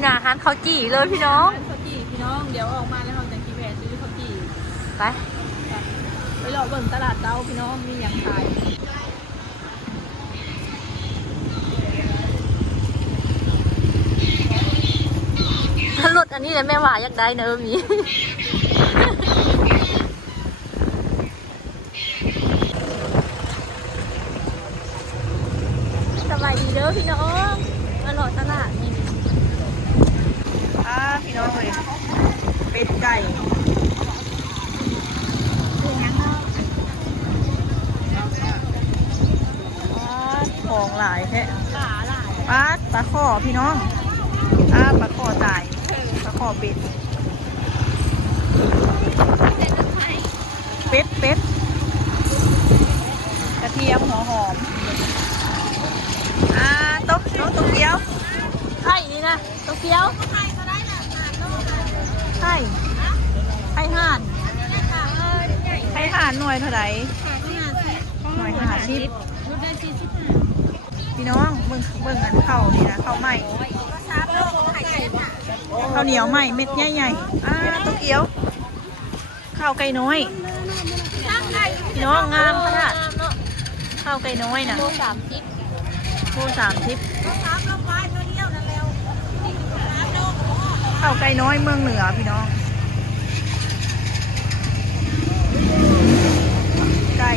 อยู่หน้าร้านข้าวจี่เลยพี่น้องข้าวจี่พี่น้องเดี๋ยวออกมาแล้วเราจะคิดแหวนซื้อข้าวจี่ไปหลอกเบิ่งตลาดเต้าพี่น้องมีอย่างขายรถอันนี้แหละแม่ว่าอยากได้เนอะมีสบายดีเด้อพี่น้องมาหลอดตลาดนี่พี่น้องเลยเป็ดไก่ของหลายแท้ปลาข้อพี่น้องปลาข้อตายปลาข้อเป็ดกระเทียมหัวหอมต้มน้องต้มเกี๊ยวไข่นี่นะโตเกียวไข่ห่านหน่วยเท่าไหร่หน่วย50พี่น้องเบิ่งกันข้าวนี่นะข้าวใหม่ข้าวเหนียวใหม่เม็ดใหญ่ๆต้มเกี๊ยวข้าวไก่น้อยพี่น้องงามขนาดข้าวไก่น้อยนะโล30ข้าวไก่น้อยเมืองเหนือพี่น้องไก่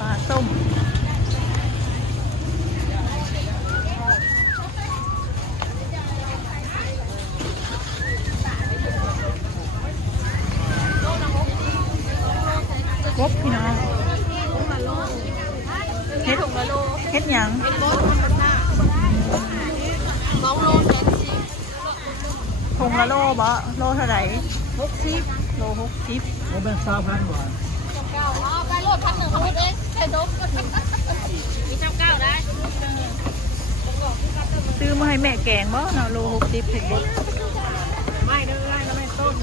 ปลาส้มกบพี่น้องเฮ็ดหยังทงละโลบ่โลเท่าไหร่60โล60โอ้เป็น3,000 บาทไปโลด1,000เขาเองใส่ดบมี9ได้ซื้อมาให้แม่แกงบ่เนาะโล60เผ็ดบ่ไม่เด้อไม่ต้ม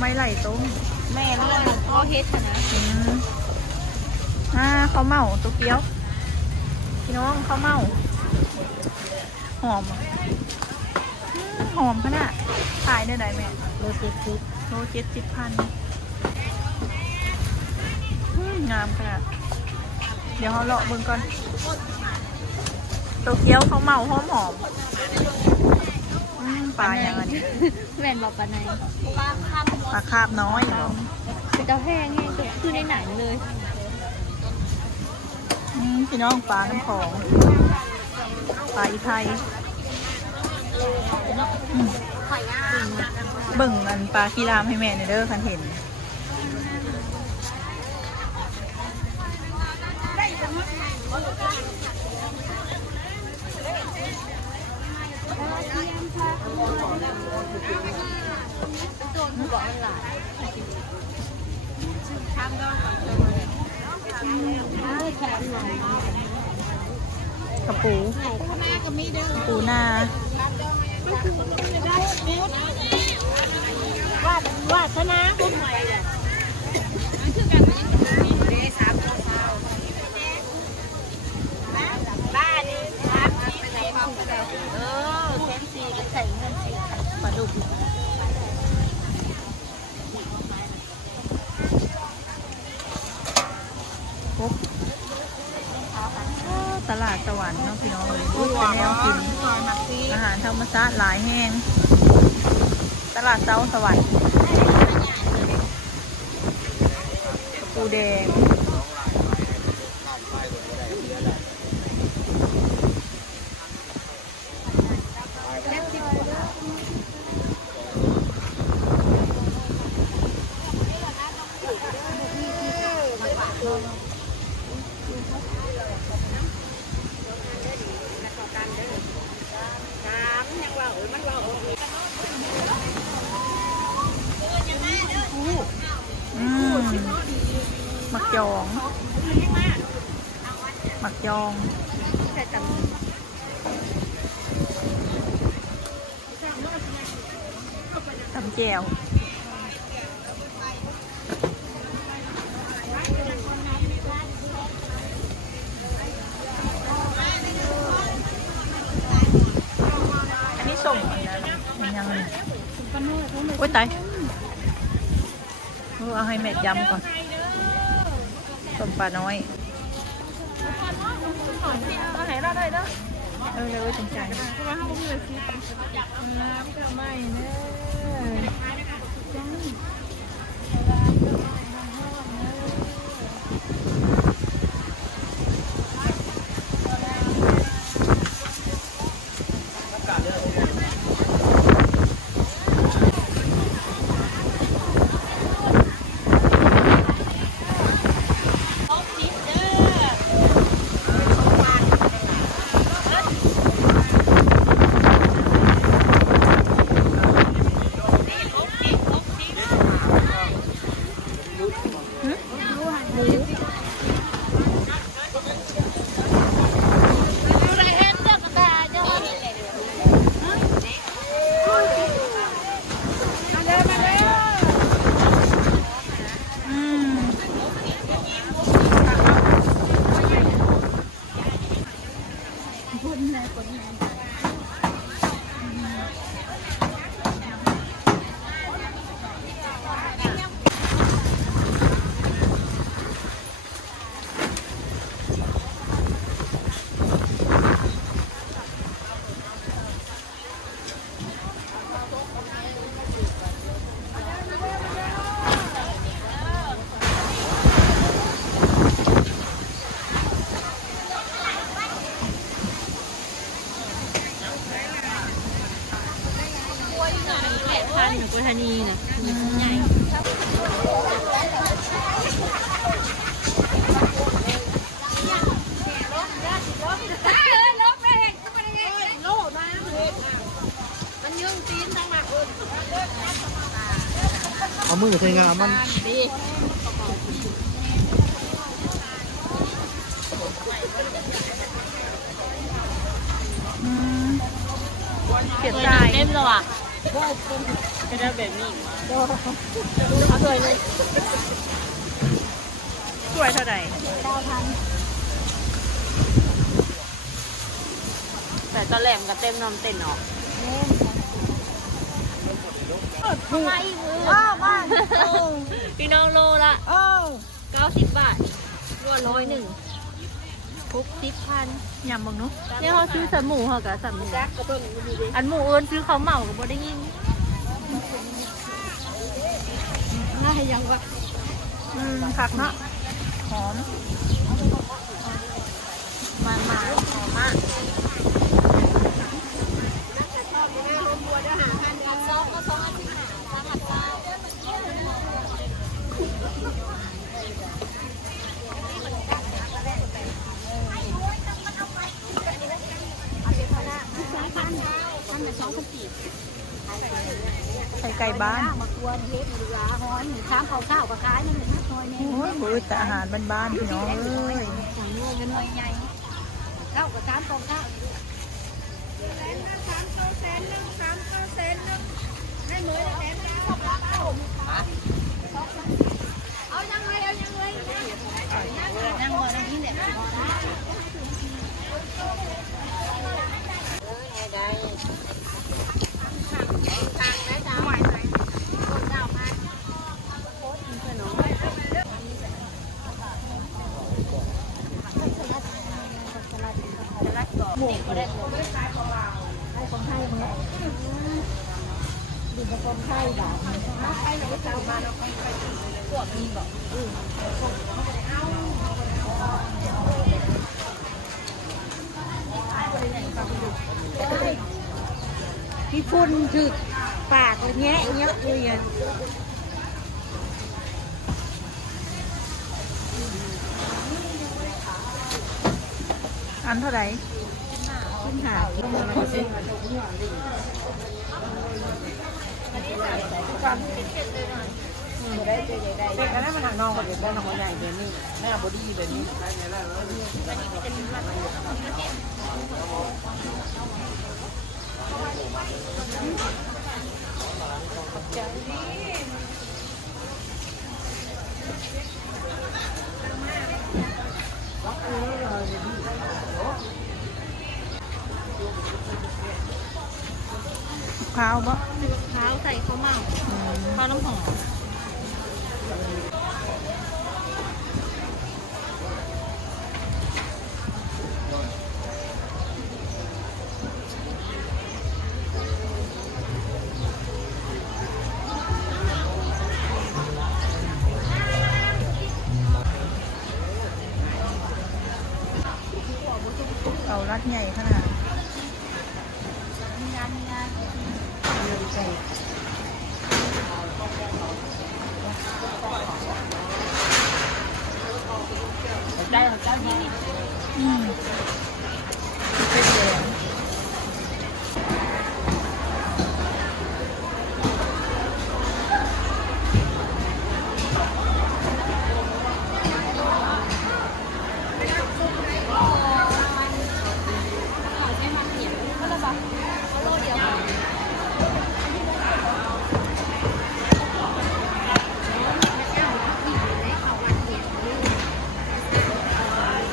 ไม่ไหลต้มแม่แล้วพ่อเฮ็ดนะข้าวเมาตัวเกี๊ยวพี่น้องข้าวเมาหอมขนาดขายได้ไหมแม่โล70,000งามขนาดเดี๋ยวเขาเลาะเบิ่งก่อนตัวเกี๊ยวข้าวเมาหอมปลาอย่างนี้แม่นบอกปลาไหนปลาคาบน้อยเป็นเจ้าแห้งคือในหนังเลยพี่น้องปลาน้ำของปลาอีไทยเบิ่งอันปลาคีรามให้แม่เด้อคันเห็นกระปูนาวาสนาคุณหอยบ้านนี่ครับไปไหนมาแค่4ก็ใส่เงินปลาดุกตลาดสวรรค์เนาะพี่น้องเลยเป็นแนวกินอาหารธรรมชาติหลายแห้งตลาดเจ้าสวรรค์ปูแดงหมักยองตำแจ่ว เ ว้ยตายเอาให้แม่ยำก่อนต้มปลาน้อยเอาให้เราได้เนาะเร็วๆจริงใจน้ำก็ไม่เนกุธานีนะใหญ่เอามือใส่งามันเปลี่ยนใจเต็มแล้วอ่ะจะได้แบบนี้เอาสวยเลยสวยเท่าไหร่แต่ตอนแรกมันก็เต็มน้ำเต็มเนาะมาอีกมือพี่น้องโลละ90 บาทรวม100ทุก10,000ยำบังเนาะเนี่ยเขาซื้อสันหมูเขากับสันหมูอันหมูเอิญซื้อเขาเหมากับบ่ได้ยินน่าให้ยังวะผักเนาะหอมมันหอมมากใส่ไก่บ้านมาควรเฮ็ดหรือยาฮ้อนข้ามข้าวกับขายนี่มันน้อยเนี่ยโอ้ยมือแต่อาหารบ้านๆพี่น้องเอ้ยอย่างนี้กันน้อยใหญ่ข้าวกับ3 กล่องข้าวให้มือได้แถมเอายังไงนั่งบ่ได้ยินเนี่ยได้หมูก็ได้ให้คนไทยเนี่ยดูเป็นคนไทยแบบไทยเราก็จะมาเราไปพวกนี้บอกพี่พุ่นถึกปากเลยแงะเยอะเลยอันเท่าไหร่ขึ้นหาเด็กนั้นมันหนังนองกับเด็กบ้านหัวใหญ่เดี๋ยวนี้แม่บอดี้เดี๋ยวนี้ พร้าวบ่ ซื้อมะพร้าวใส่ข้าวเม่าข้าวน้ำหอม เต่ารัดใหญ่ขนาด มีงานเรือใจใจของเจ้าดี เป็นแดง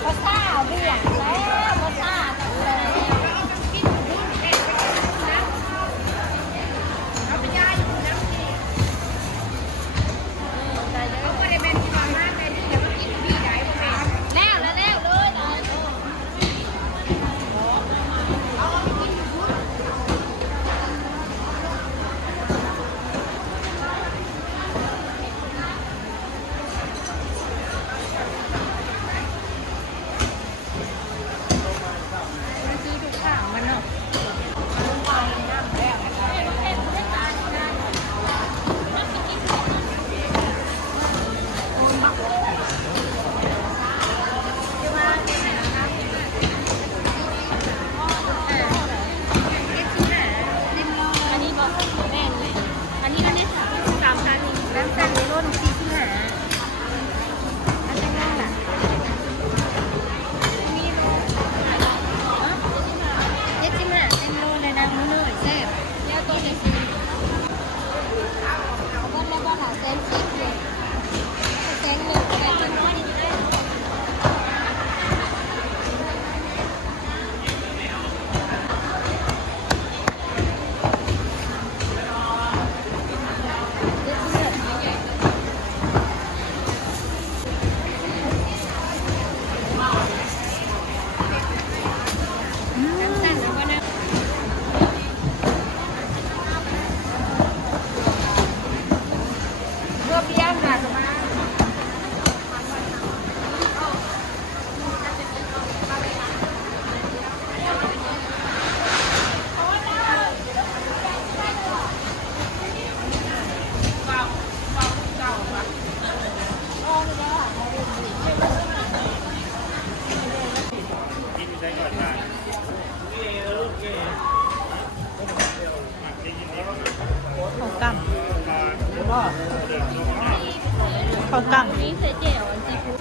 ก็ซ่าเบี่ยงแล้วก็ซ่าแต่เลยแล้วเลยซื้อทุกข้างมันเนาะ อันนี้บอกแม่นเลยอันนี้มันได้3 ชั้นน้ำตาลในรุ่น45อันนี้นั่นล่ะมีโล75เป็นโลเลยนะมื้อเลยแซ่บแล้วตัวนี้สิก็แล้วก็หาเส้นคิดเลยเส้นหนึ่งแต่มันน้อยนิดเดียวเพื่อเบี้ยงค่ะข้าวกล้ำ นี่ใส่เจียวซีฟู้ด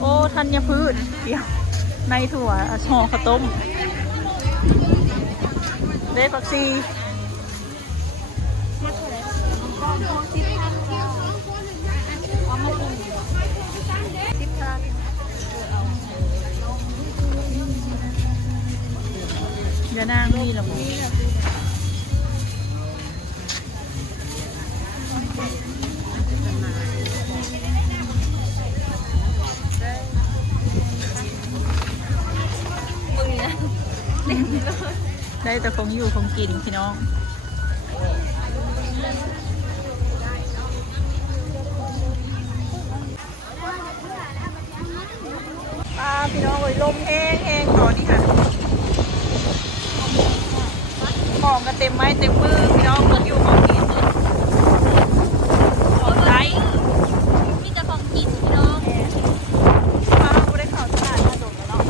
โอ้ธัญพืชเดี๋ยวในถั่วห่อข้าวต้มเดฟักซีเดี๋ยวนางมีหรอมั้งได้แต่คงอยู่คงกินพี่น้อง เต็มไม้เต็มมือพี่น้องหมดอยู่ของกินของใช้ มีแต่ของกินพี่น้อง มาไม่ได้เข้าตลาดมาดมแล้วเนาะ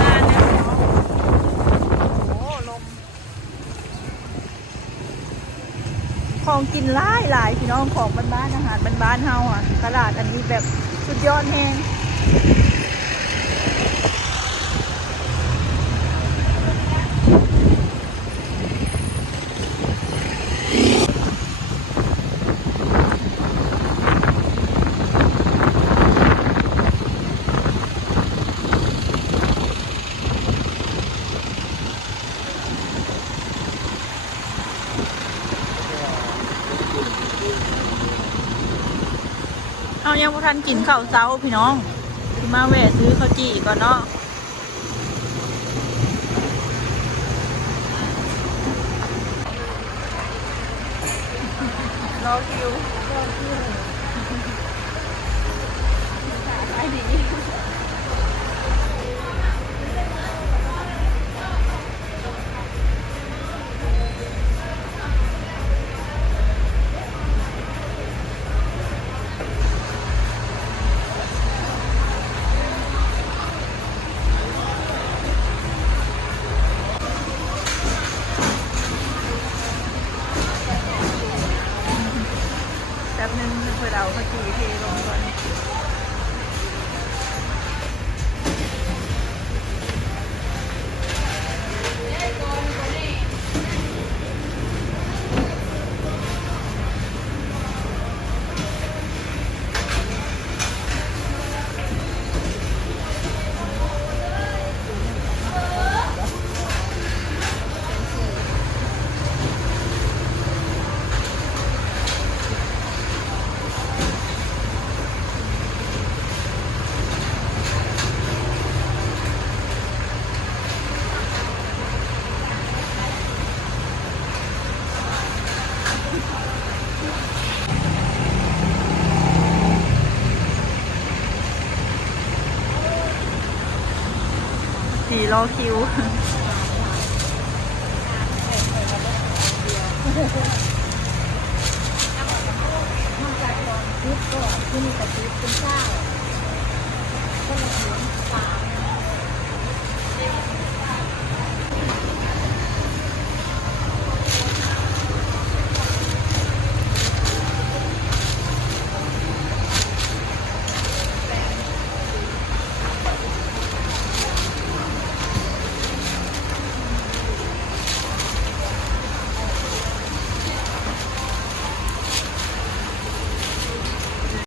นานแล้วเนาะโอ้ลมของกินหลายพี่น้องของบ้านๆอาหารบ้านๆเฮาอ่ะตลาดอันนี้แบบสุดยอดแฮงเฮายังบ่ทันกินข้าวเช้าพี่น้องสิมาแวะซื้อข้าวจี่ก่อนเนาะรอคิวแป๊บนึงเพื่อเอาข้าวจี่เทลงก่อนรอคิวก็ที่มีกระติบเป็นเจ้าก็ละถึง